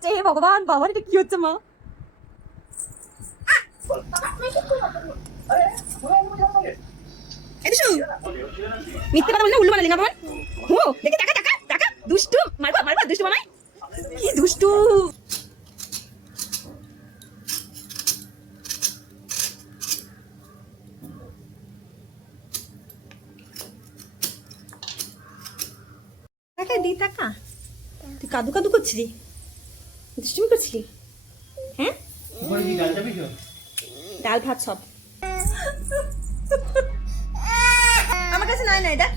চাপছে, হে ভগবান, বাবার এটা কি হচ্ছে মা? মিথ্যে কথা বলি না, উল্লু বানালি না বাবা। ও দেখি টাকা টাকা টাকা, দুষ্টু, মারবা মারবা, দুষ্টু বানাই, কি দুষ্টু। টাকা দি টাকা, তুই কাদু কাদু করছিলি, দুষ্টুমি করছিলি? হ্যাঁ, ডাল ভাত সব আমার কাছে নাই নাই, দেখ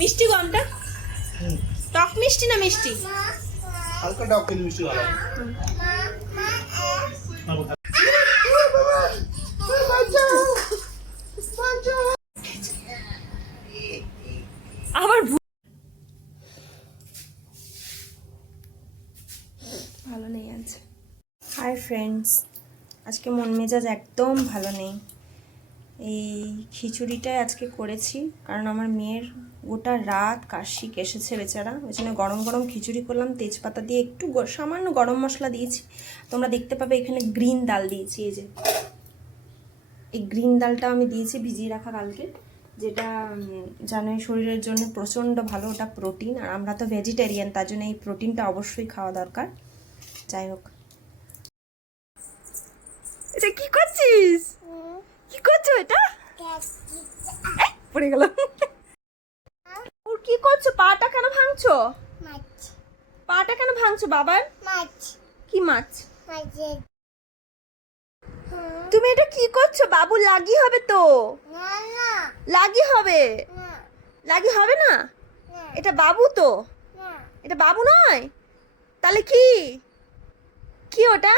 মিষ্টি গমটা টক মিষ্টি না মিষ্টি? হালকা টক কিন্তু মিষ্টি ভালো। আবার ভালো নেই আছে। হাই ফ্রেন্ডস, আজকে মন মেজাজ একদম ভালো নেই। এই খিচুড়িটাই আজকে করেছি কারণ আমার মেয়ের গোটা রাত কাশি এসেছে বেচারা, ওই জন্য গরম গরম খিচুড়ি করলাম। তেজপাতা দিয়ে একটু সামান্য গরম মশলা দিয়েছি। তোমরা দেখতে পাবে এখানে গ্রিন ডাল দিয়েছি। এই যে এই গ্রিন ডালটা আমি দিয়েছি ভিজিয়ে রাখা কালকে, যেটা জানোই শরীরের জন্য প্রচণ্ড ভালো, ওটা প্রোটিন। আর আমরা তো ভেজিটেরিয়ান, তার জন্য এই প্রোটিনটা অবশ্যই খাওয়া দরকার। যাই হোক, এটা কি করছিস? কি করছো এটা? পড়ে গেল। ওর কি করছো? পাটা কেন ভাঙছো? পাটা কেন ভাঙছো বাবার? কি মাছ? তুমি এটা কি করছো বাবু? লাগি হবে তো, লাগি হবে, লাগি হবে না। এটা বাবু তো, এটা বাবু নয় তাহলে কি? কি ওটা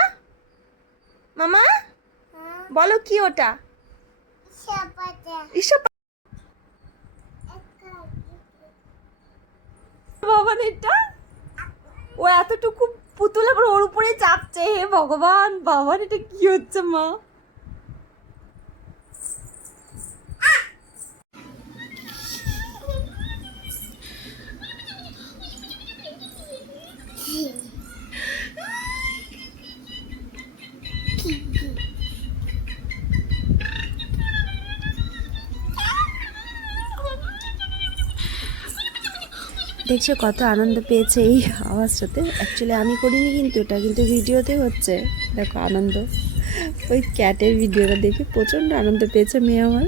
মামা? বলো কি ওটা? বাবা এটা, ও এতটুকু পুতুল আবার ওর উপরে চাপছে, হে ভগবান, বাবার এটা কি হচ্ছে মা? দেখছো কত আনন্দ পেয়েছে এই আওয়াজটাতে। অ্যাকচুয়ালি আমি করিনি, কিন্তু এটা কিন্তু ভিডিওতে হচ্ছে। দেখো আনন্দ, ওই ক্যাটের ভিডিওটা দেখে প্রচণ্ড আনন্দ পেয়েছে মেয়ে আমার।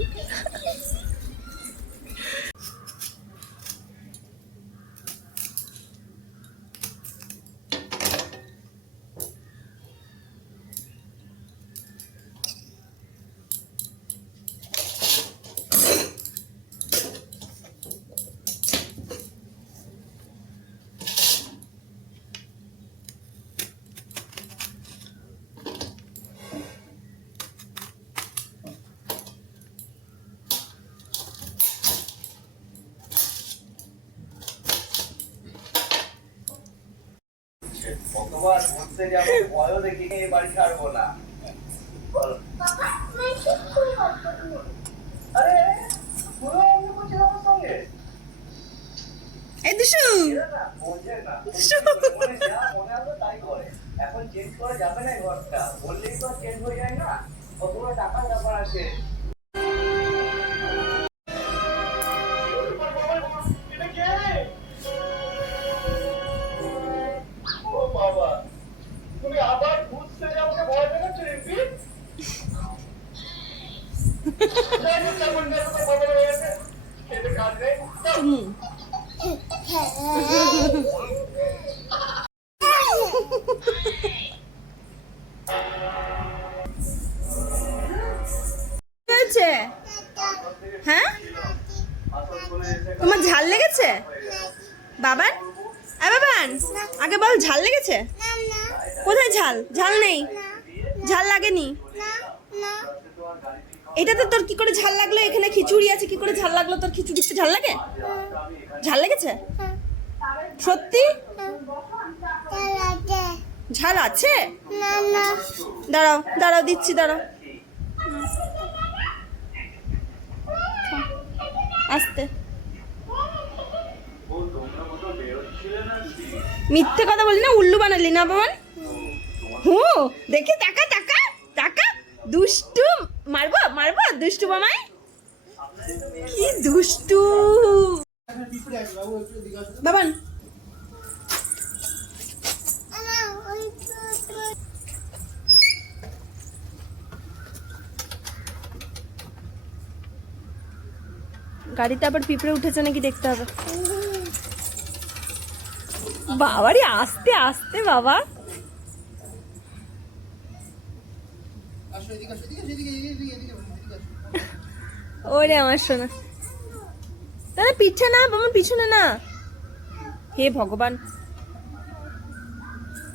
কতবার ঘুরতে যাবো, ভয়ও দেখি এই বাড়ি ছাড়বো না। আরে পুরো আমি বলছি আমার সঙ্গে এই দিশু মনে হলো তাই করে। এখন চেঞ্জ করা যাবে না, ঘরটা বললেই তো চেঞ্জ হয়ে যায় না, কতগুলো টাকার ব্যাপার আছে। তুমি আবার ঘুরতে যাবো ভয় দেখাচ্ছ রিম্পি? খেতে কাজ নেই। হ্যাঁ, তোমার ঝাল লেগেছে বাবান? বাবান আগে বল, ঝাল লেগেছে? কোথায় ঝাল? ঝাল নেই, ঝাল লাগেনি। এটাতে তোর কি করে ঝাল লাগলো? এখানে খিচুড়ি আছে, কি করে ঝাল লাগলো তোর? খিচুড়িতে ঝাল লাগে? ঝাল লেগেছে সত্যি? ঝাল আছে? দাঁড়াও দাঁড়াও, দিচ্ছি, দাঁড়াও। আস্তে। মিথ্যে কথা বলি না, উল্লু বানালি না বাবান? হুঁ, দেখে টাকা টাকা টাকা, দুষ্টু। মারবো মারবো দুষ্টু মামাই, কি দুষ্টু বাবান। গাড়িতে আবার পিঁপড়ে উঠেছে নাকি দেখতে হবে। বাবারে আস্তে আস্তে বাবা। ওরে আমার সোনা, দাদা পিছে না বাবা, পিছনে না। হে ভগবান,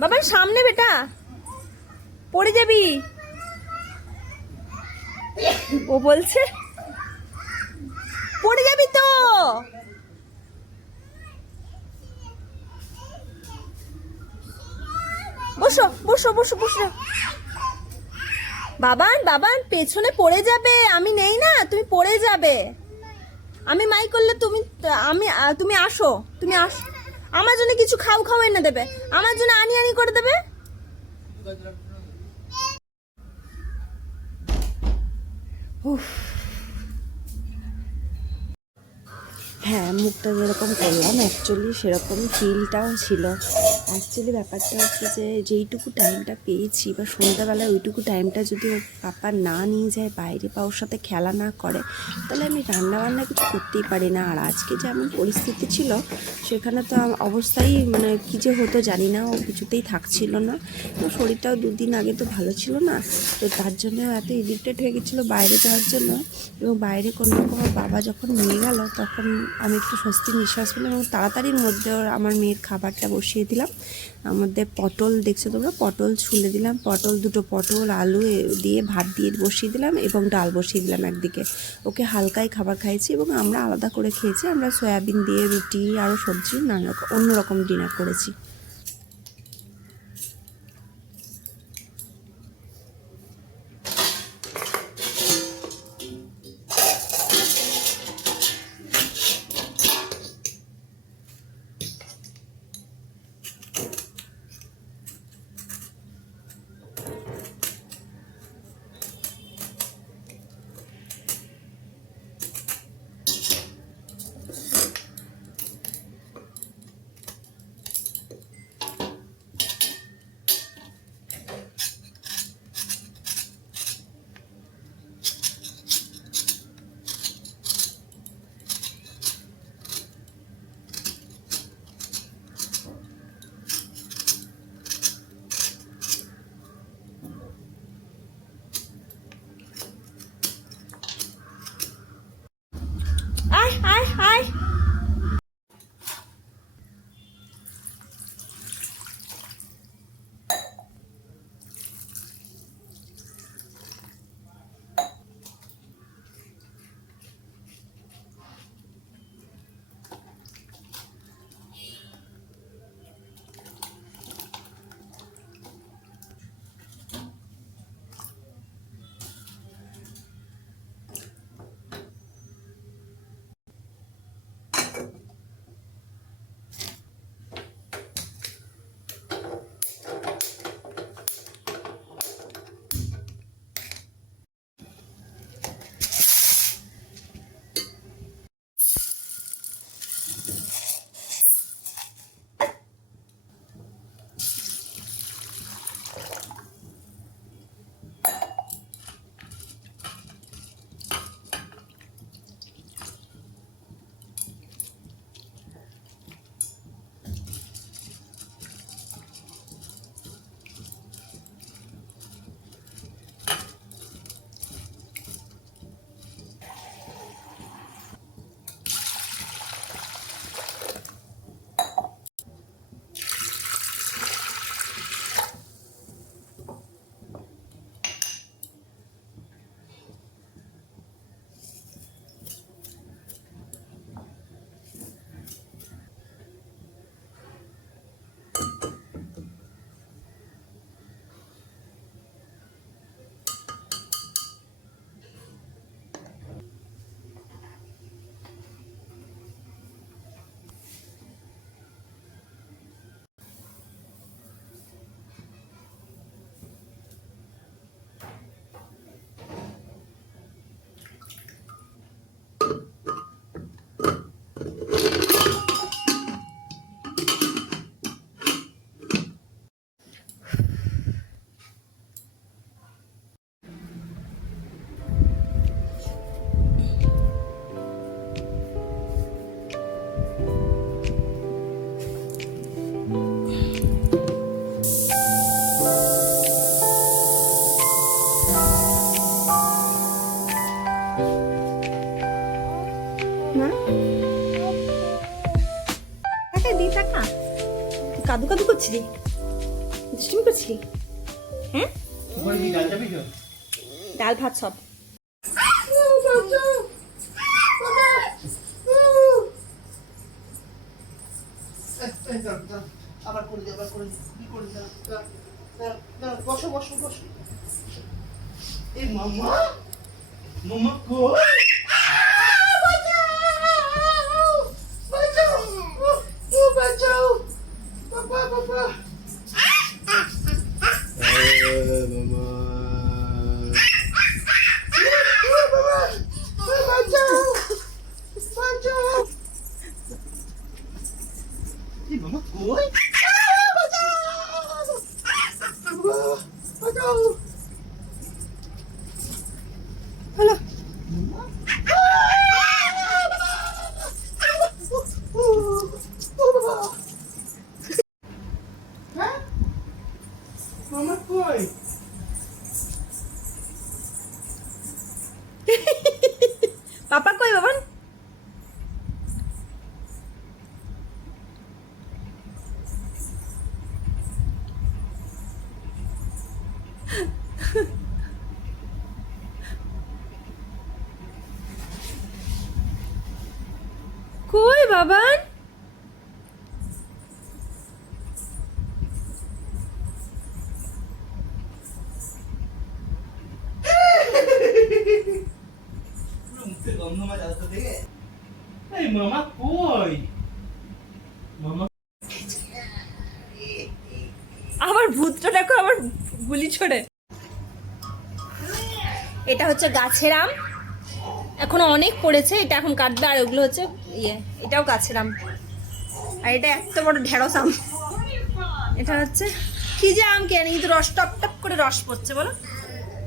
বাবার সামনে বেটা, পড়ে যাবি। ও বলছে পড়ে যাবি তো। বসো বসো বসো বসো। বাবান বাবান পেছনে পড়ে যাবে, আমি নেই না, তুমি পড়ে যাবে। আমি মাই করলে তুমি আসো, তুমি আসো। আমার জন্য কিছু খাও খাও এনে দেবে, আমার জন্য আনি আনি করে দেবে। উফ, হ্যাঁ, মুখটা যেরকম করলাম অ্যাকচুয়ালি সেরকম ফিলটাও ছিল। অ্যাকচুয়ালি ব্যাপারটা হচ্ছে যে যেইটুকু টাইমটা পেয়েছি বা সন্ধ্যাবেলায় ওইটুকু টাইমটা যদি ওর পাপা না নিয়ে যায় বাইরে বা ওর সাথে খেলা না করে, তাহলে আমি রান্নাবান্না কিছু করতেই পারি না। আর আজকে যেমন পরিস্থিতি ছিল সেখানে তো অবস্থাই মানে কী যে হতো জানি না, ও কিছুতেই থাকছিল না। তো শরীরটাও দুদিন আগে তো ভালো ছিল না, তো তার জন্য এত ইরিটেট হয়ে গেছিলো বাইরে যাওয়ার জন্য। এবং বাইরে কোনো রকম আমার বাবা যখন নিয়ে গেল তখন আমি একটু স্বস্তির নিঃশ্বাস পেলাম এবং তাড়াতাড়ির মধ্যে আমার মেয়ের খাবারটা বসিয়ে দিলাম। আমাদের পটল দেখছো তোমরা, পটল ছুলে দিলাম, দুটো পটল আলু দিয়ে ভাত দিয়ে বসিয়ে দিলাম এবং ডাল বসিয়ে দিলাম একদিকে। ওকে হালকাই খাবার খাইয়েছি এবং আমরা আলাদা করে খেয়েছি। আমরা সয়াবিন দিয়ে রুটি আরও সবজি নানা রকম অন্যরকম ডিনার করেছি। কাদু কাদু করছিলি, দুষ্টুমি করছিলি? হ্যাঁ, ওখানে কি ডাল যাবি তো? ডাল ভাত সব। আবার করে দে, কি করে দে? বসো বসো বসো। এই মামা, মামা কই? বাঁচাও, বাঁচাও, বাবা বাবা। মামা, বাঁচাও, বাঁচাও। এই মামা কই? বাঁচাও। হলো মামা কই? পাপা কই বাবান? কই বাবান? মুখে গন্ধ মাছ আসতে দেখে। এই মামা কই? মামা আমার ভূতটা দেখো, আবার গুলি ছোড়ে। এটা হচ্ছে গাছের আম, এখনো অনেক পড়েছে, এটা এখন কাটবে। আর ওগুলো হচ্ছে এটাও গাছের আম, আর এটা এত বড় ঢেঁড়স আম। এটা হচ্ছে কি যে আম কে, কিন্তু রস টপ টপ করে রস পড়ছে বলো।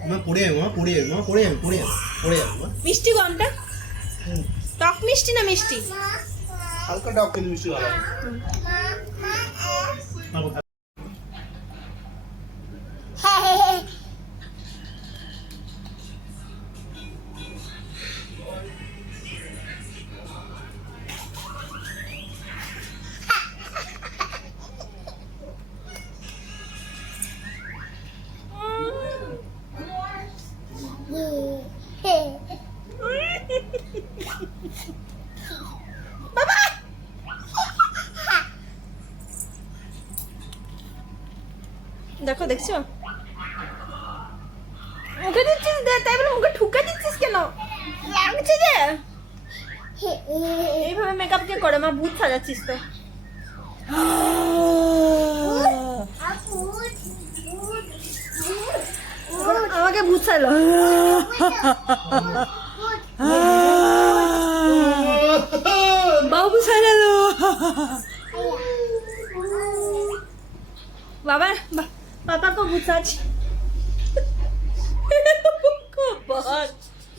মা পড়ে যাবে, মা পড়ে যাবে, মা পড়ে যাবে, পড়ে যাবে, পড়ে যাবে মা। মিষ্টি গো আমটা? টক মিষ্টি না মিষ্টি? হালকা টক কিন্তু মিষ্টি ভালো। দেখো, দেখছো? মুখে দিচ্ছিস দে, তাই বলে মুখে ঠুকে দিচ্ছিস কেন? লাগছে যে। এইভাবে মেকআপ কে করে? মা ভূত সাজাচ্ছিস তো। আমাকে ভূত সাজলো। বাবু সাজালো। বাবা, পাপা को ভূত সাজ।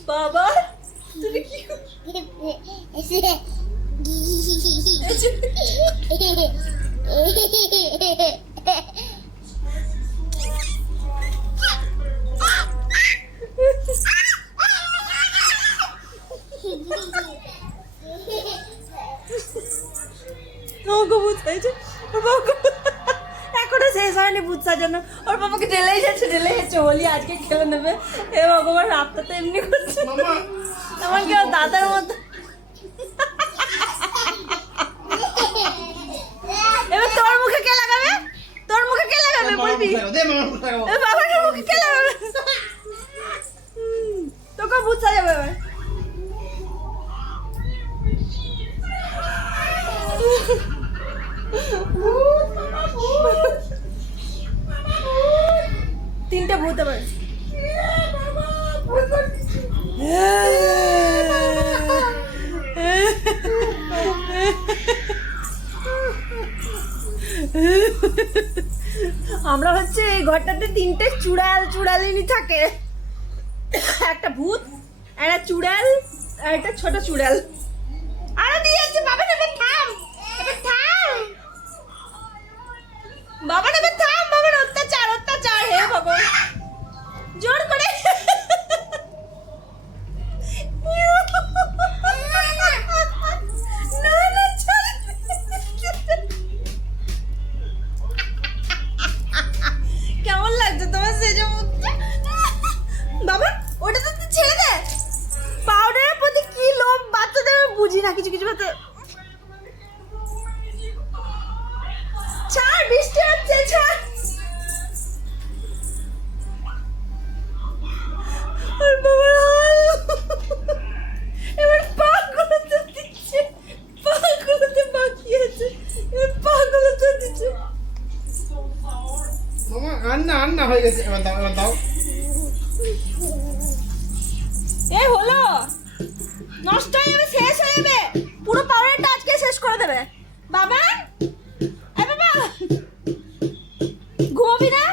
বাবা তুমি কি ওকে ভূত সাজছে, ওর বাবাকে এখনো শেষ হয়নি ভূত সাজানো। ওর বাবাকে ঢেলেই যাচ্ছে হোলি আজকে খেলে নেবে। এ ভগবান, রাতটা তো এমনি করছে আমার কেউ দাদার মতো। এবার তোর মুখে কে লাগাবে? তোর মুখে কে লাগাবে বলবি? বাবার মুখে কে লাগাবে? তোকে ভূত সাজাবে এবার। তিনটা ভূত আবার। আমরা হচ্ছে এই ঘরটাতে তিনটে চুড়ালিনী থাকে, একটা ভূত, একটা চুড়াল আর একটা ছোট চুড়াল। আরে দিয়ে যাচ্ছে বাবা, এবার থাম, এবার থাম বাবা, এবার থাম বাবা, অত্যাচার অত্যাচার। হে ভগবান, জোর করে না না, সেজে মুখটা। বাবা ওটা তো তুই ছেড়ে দে। পাউডারের প্রতি কি লোভ বাচ্চাদের আমি বুঝি না কিছু কিছু বাচ্চা। ছাড়, বৃষ্টি হচ্ছে, ছাড়। আর বাবার হাল এবার পাগুলোতে দিচ্ছে, পাগুলোতে বাকি আছে, এবার পাগুলোতে দিচ্ছে। মামা আন্না হয়ে গেছে, এবার দাও এ হলো, নষ্ট হয়ে যাবে, শেষ হয়ে যাবে, পুরো পাউডারটা আজকে শেষ করে দেবে। বাবা এই বাবা ঘুমাবি না?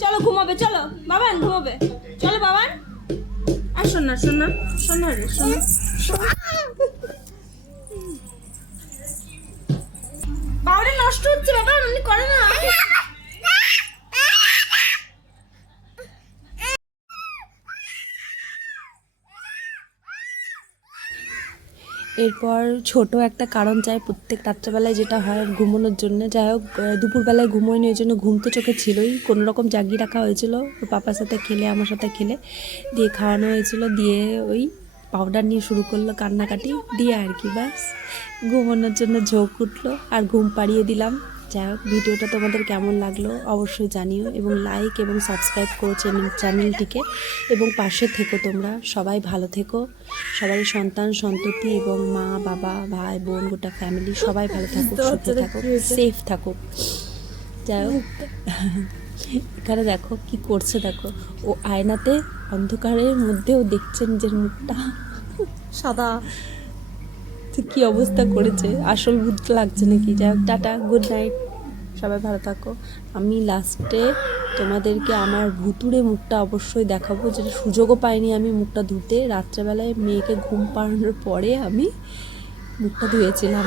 চলো ঘুমাবে, চলো বাবান ঘুমাবে, চলো বাবান। আর শোন না, শোন না, শোন না রে, শোন না। পাউডার নষ্ট হচ্ছে বাবা, উনি করে না। এরপর ছোট একটা কারণ চাই প্রত্যেক রাত্রেবেলায়, যেটা হয় ঘুমানোর জন্য। যাই হোক, দুপুরবেলায় ঘুমোয়নি, ওই জন্য ঘুম তো চোখে ছিলই, কোনো রকম জাগিয়ে রাখা হয়েছিল ওর পাপার সাথে খেলে, আমার সাথে খেলে, দিয়ে খাওয়ানো হয়েছিল, দিয়ে ওই পাউডার নিয়ে শুরু করলো কান্নাকাটি, দিয়ে আর কি ব্যাস ঘুমানোর জন্য ঝোঁক উঠলো আর ঘুম পাড়িয়ে দিলাম। যাই হোক, ভিডিওটা তোমাদের কেমন লাগলো অবশ্যই জানিও, এবং লাইক এবং সাবস্ক্রাইব করো চ্যানেলটিকে, এবং পাশে থেকো তোমরা সবাই, ভালো থেকো, সবাই সন্তান সন্ততি এবং মা বাবা ভাই বোন গোটা ফ্যামিলি সবাই ভালো থাকো, সুস্থ থাকো, সেফ থাকো। যাই হোক, এখানে দেখো কি করছে, দেখো ও আয়নাতে অন্ধকারের মধ্যেও দেখছে নিজের মুখটা সাদা, কি অবস্থা করেছে, আসল ভূত লাগছে নাকি। যাই হোক, টাটা, গুড নাইট, সবাই ভালো থাকো। আমি লাস্টে তোমাদেরকে আমার ভুতুড়ে মুখটা অবশ্যই দেখাবো, যেটা সুযোগও পাইনি আমি মুখটা ধুতে। রাত্রেবেলায় মেয়েকে ঘুম পাড়ানোর পরে আমি মুখটা ধুয়েছিলাম।